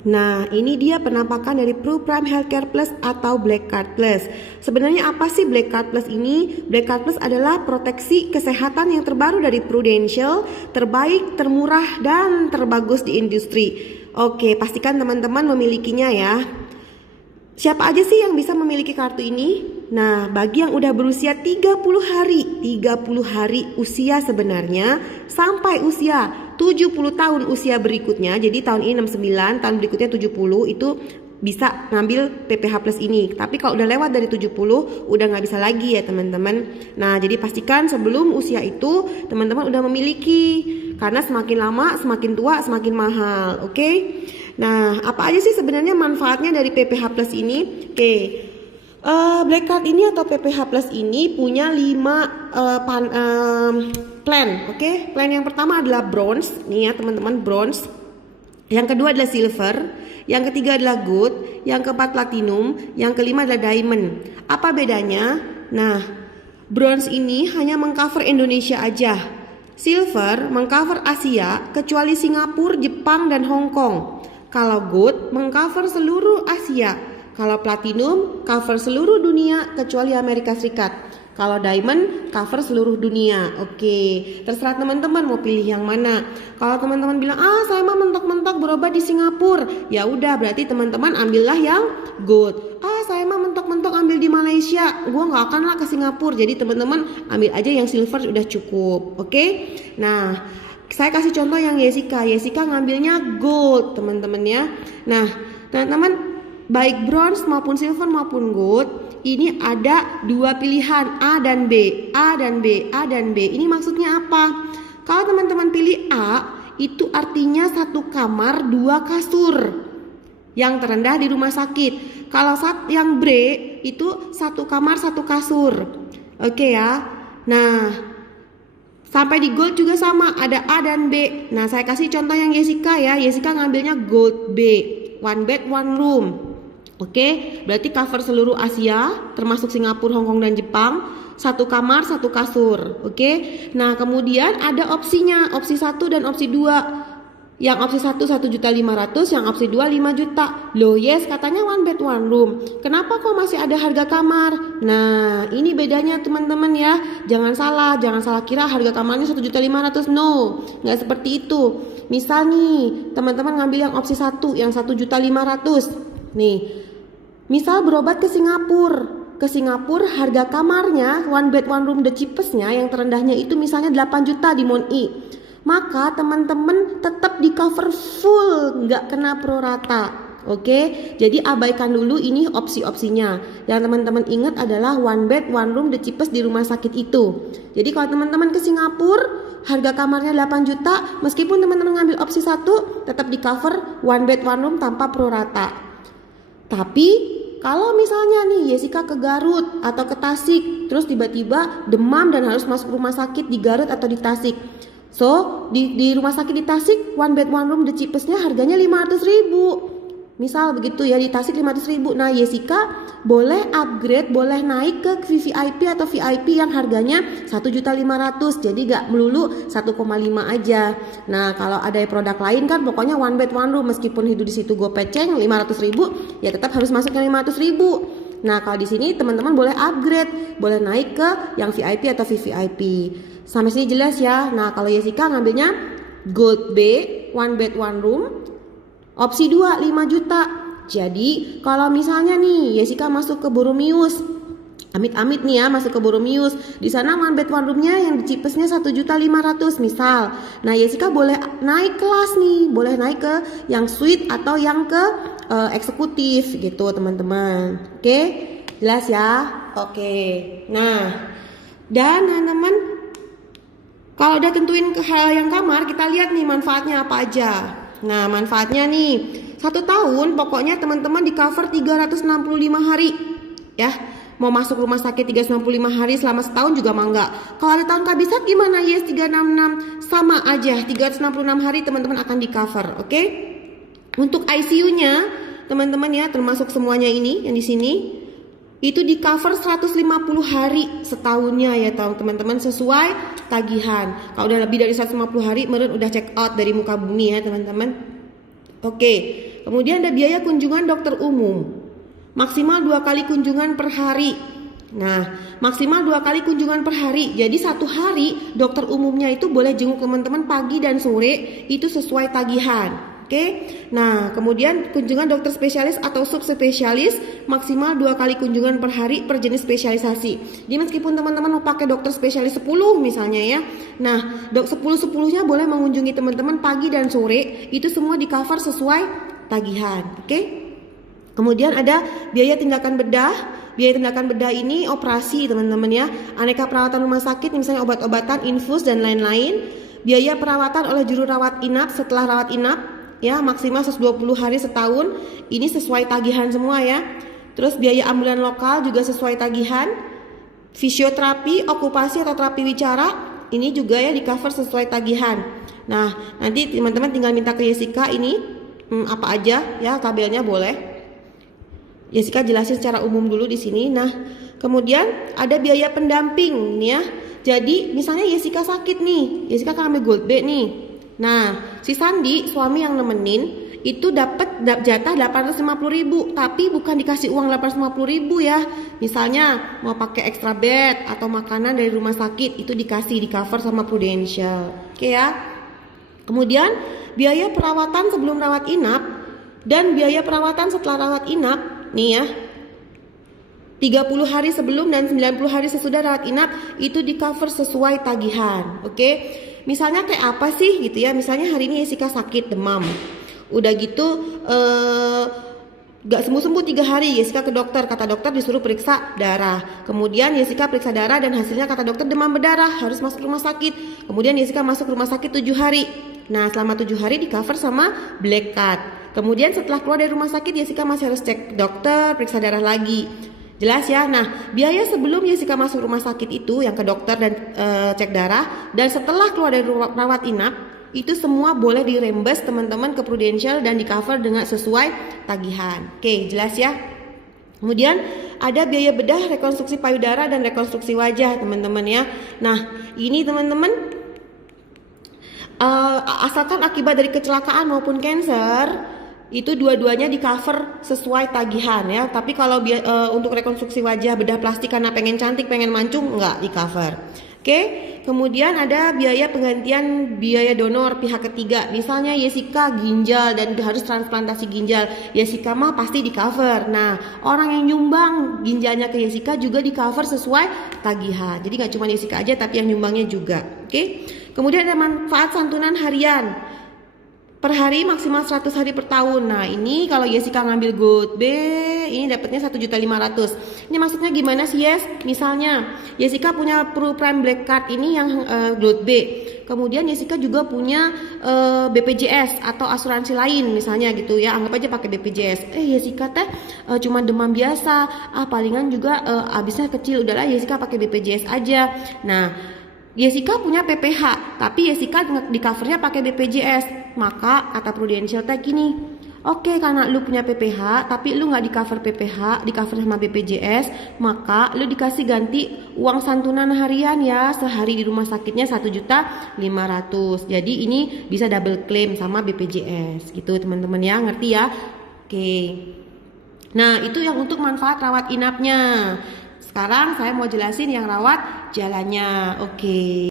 Nah, ini dia penampakan dari Pru Prime Healthcare Plus atau Black Card Plus. Sebenarnya apa sih Black Card Plus ini? Black Card Plus adalah proteksi kesehatan yang terbaru dari Prudential, terbaik, termurah, dan terbagus di industri. Oke, pastikan teman-teman memilikinya ya. Siapa aja sih yang bisa memiliki kartu ini? Nah, bagi yang udah berusia 30 hari usia sebenarnya sampai usia 70 tahun usia berikutnya. Jadi tahun ini 69, tahun berikutnya 70 itu bisa ngambil PPH Plus ini. Tapi kalau udah lewat dari 70 udah nggak bisa lagi ya teman-teman. Nah, jadi pastikan sebelum usia itu teman-teman udah memiliki. Karena semakin lama semakin tua semakin mahal, oke? Nah, apa aja sih sebenarnya manfaatnya dari PPH Plus ini? Oke, Black Card ini atau PPH Plus ini punya 5 plan, oke? Plan yang pertama adalah bronze, nih ya teman-teman, bronze. Yang kedua adalah silver, yang ketiga adalah gold, yang keempat platinum, yang kelima adalah diamond. Apa bedanya? Nah, bronze ini hanya mengcover Indonesia aja. Silver mengcover Asia kecuali Singapura, Jepang, dan Hong Kong. Kalau gold mengcover seluruh Asia. Kalau platinum cover seluruh dunia kecuali Amerika Serikat. Kalau diamond cover seluruh dunia. Oke, terserah teman-teman mau pilih yang mana. Kalau teman-teman bilang, saya mah mentok-mentok berobat di Singapura, ya udah berarti teman-teman ambillah yang gold. Saya mah mentok-mentok ambil di Malaysia, gua nggak akan lah ke Singapura. Jadi teman-teman ambil aja yang silver sudah cukup. Oke. Nah, saya kasih contoh yang Jessica. Jessica ngambilnya gold, teman-teman ya. Nah, teman-teman, baik bronze maupun silver maupun gold, ini ada 2 pilihan, A dan B, A dan B, A dan B. Ini maksudnya apa? Kalau teman-teman pilih A, itu artinya 1 kamar 2 kasur yang terendah di rumah sakit. Kalau yang B itu 1 kamar 1 kasur. Oke ya. Nah, sampai di gold juga sama, ada A dan B. Nah, saya kasih contoh yang Jessica ya. Jessica ngambilnya gold B, 1 bed 1 room. Oke, berarti cover seluruh Asia, termasuk Singapura, Hong Kong, dan Jepang. 1 kamar 1 kasur. Oke. Nah, kemudian ada opsinya, opsi 1 dan opsi 2. Yang opsi 1 1.500.000, yang opsi 2 5 juta. Loh, yes, katanya 1 bed 1 room. Kenapa kok masih ada harga kamar? Nah, ini bedanya teman-teman ya. Jangan salah kira harga kamarnya 1.500.000. No, nggak seperti itu. Misal nih, teman-teman ngambil yang opsi 1 yang 1.500.000. Nih, misal berobat ke Singapura. Ke Singapura harga kamarnya 1 bed 1 room the cheapestnya yang terendahnya itu misalnya 8 juta di Mon.i. Maka teman-teman tetap di cover full, nggak kena prorata. Oke, jadi abaikan dulu ini opsi-opsinya. Yang teman-teman ingat adalah 1 bed 1 room the cheapest di rumah sakit itu. Jadi kalau teman-teman ke Singapura harga kamarnya 8 juta, meskipun teman-teman ngambil opsi 1 tetap di cover 1 bed 1 room tanpa prorata. Tapi kalau misalnya nih Jessica ke Garut atau ke Tasik, terus tiba-tiba demam dan harus masuk rumah sakit di Garut atau di Tasik. So, di rumah sakit di Tasik 1 bed 1 room the cheapestnya harganya 500.000. Misal begitu ya, di Tasik 500.000. Nah, Jessica boleh upgrade, boleh naik ke VVIP atau VIP yang harganya 1.500.000. Jadi gak melulu 1,5 aja. Nah, kalau ada produk lain kan pokoknya 1 bed 1 room, meskipun hidup di situ gue peceng 500.000, ya tetap harus masuk yang 500.000. Nah, kalau di sini teman-teman boleh upgrade, boleh naik ke yang VIP atau VVIP. Sampai sini jelas ya. Nah, kalau Jessica ngambilnya Gold B, 1 bed 1 room. Opsi 2 5 juta. Jadi kalau misalnya nih Jessica masuk ke Boromius, amit-amit nih ya masuk ke Boromius, di sana 1 bed 1 roomnya yang cheapestnya 1.500.000 misal. Nah, Jessica boleh naik kelas nih, boleh naik ke yang suite atau yang ke eksekutif gitu teman-teman. Oke, jelas ya. Oke. Nah, dan teman-teman, kalau udah tentuin ke hal yang kamar, kita lihat nih manfaatnya apa aja. Nah, manfaatnya nih 1 tahun pokoknya teman-teman di cover 365 hari ya. Mau masuk rumah sakit 365 hari selama setahun juga mah enggak. Kalau ada tahun kabisat gimana? Yes, 366 sama aja, 366 hari teman-teman akan di cover. Oke? Untuk ICU-nya teman-teman ya, termasuk semuanya ini yang di sini, itu di cover 150 hari setahunnya ya teman-teman, sesuai tagihan. Kalau udah lebih dari 150 hari meren udah check out dari muka bumi ya teman-teman. Oke, Kemudian ada biaya kunjungan dokter umum. Maksimal 2 kali kunjungan per hari. Nah, maksimal 2 kali kunjungan per hari. Jadi satu hari dokter umumnya itu boleh jenguk teman-teman pagi dan sore, itu sesuai tagihan. Oke. Nah, kemudian kunjungan dokter spesialis atau subspesialis maksimal 2 kali kunjungan per hari per jenis spesialisasi. Jadi meskipun teman-teman mau pakai dokter spesialis 10 misalnya ya. Nah, 10-10-nya boleh mengunjungi teman-teman pagi dan sore, itu semua di cover sesuai tagihan. Oke. Kemudian ada biaya tindakan bedah. Biaya tindakan bedah ini operasi teman-teman ya. Aneka perawatan rumah sakit misalnya obat-obatan, infus dan lain-lain. Biaya perawatan oleh juru rawat inap setelah rawat inap ya maksimal 120 hari setahun. Ini sesuai tagihan semua ya. Terus biaya ambulan lokal juga sesuai tagihan. Fisioterapi, okupasi atau terapi wicara ini juga ya di cover sesuai tagihan. Nah, nanti teman-teman tinggal minta ke Jessica ini apa aja ya tabelnya boleh. Jessica jelasin secara umum dulu di sini. Nah, kemudian ada biaya pendamping nih ya. Jadi misalnya Jessica sakit nih, Jessica kan ambil Gold B nih. Nah, si Sandi suami yang nemenin itu dapat jatah 850.000, tapi bukan dikasih uang 850.000 ya. Misalnya mau pakai extra bed atau makanan dari rumah sakit itu dikasih di cover sama Prudential. Oke ya. Kemudian biaya perawatan sebelum rawat inap dan biaya perawatan setelah rawat inap nih ya. 30 hari sebelum dan 90 hari sesudah rawat inap itu di cover sesuai tagihan. Oke. Misalnya kayak apa sih gitu ya. Misalnya hari ini Jessica sakit demam. Udah gitu gak sembuh-sembuh 3 hari, Jessica ke dokter, kata dokter disuruh periksa darah. Kemudian Jessica periksa darah dan hasilnya kata dokter demam berdarah, harus masuk rumah sakit. Kemudian Jessica masuk rumah sakit 7 hari. Nah, selama 7 hari di cover sama Black Card. Kemudian setelah keluar dari rumah sakit Jessica masih harus cek dokter, periksa darah lagi. Jelas ya. Nah, biaya sebelum Jessica masuk rumah sakit itu yang ke dokter dan cek darah, dan setelah keluar dari rawat inap itu semua boleh dirembes teman-teman ke Prudential dan di cover dengan sesuai tagihan. Oke, jelas ya. Kemudian ada biaya bedah, rekonstruksi payudara dan rekonstruksi wajah teman-teman ya. Nah, ini teman-teman asalkan akibat dari kecelakaan maupun cancer itu dua-duanya di cover sesuai tagihan ya. Tapi kalau untuk rekonstruksi wajah, bedah plastik karena pengen cantik, pengen mancung, enggak di cover. Oke. Kemudian ada biaya penggantian biaya donor pihak ketiga. Misalnya Jessica ginjal dan harus transplantasi ginjal, Jessica mah pasti di cover. Nah, orang yang nyumbang ginjalnya ke Jessica juga di cover sesuai tagihan. Jadi nggak cuma Jessica aja tapi yang nyumbangnya juga. Oke. Kemudian ada manfaat santunan harian. Per hari maksimal 100 hari per tahun. Nah, ini kalau Jessica ngambil Gold B, ini dapatnya 1.500.000. Ini maksudnya gimana sih, Yes? Misalnya, Jessica punya ProPrime Black Card ini yang Gold B. Kemudian Jessica juga punya BPJS atau asuransi lain misalnya gitu ya. Anggap aja pakai BPJS. Jessica teh cuma demam biasa. Palingan juga habisnya kecil. Udahlah Jessica pakai BPJS aja. Nah, Jessica punya PPH, tapi Jessica di covernya pakai BPJS. Maka kata Prudential teh gini, oke, karena lu punya PPH, tapi lu nggak di cover PPH, di cover sama BPJS, maka lu dikasih ganti uang santunan harian ya, sehari di rumah sakitnya 1.500.000. Jadi ini bisa double claim sama BPJS, gitu teman-teman ya, ngerti ya? Oke. Nah, itu yang untuk manfaat rawat inapnya. Sekarang saya mau jelasin yang rawat jalannya. Oke.